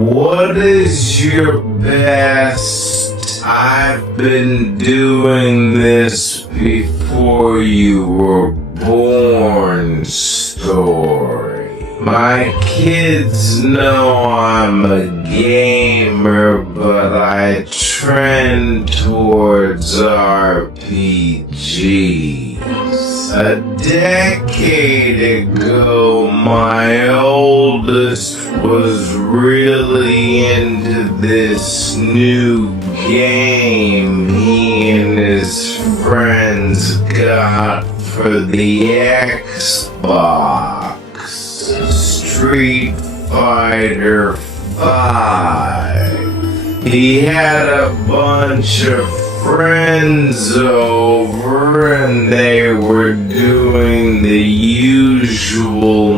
What is your best "I've been doing this before you were born" story? My kids know I'm a gamer, but I trend towards RPGs. A decade ago, my oldest was really into this new game he and his friends got for the Xbox. Street Fighter 5. He had a bunch of friends over and they were doing the usual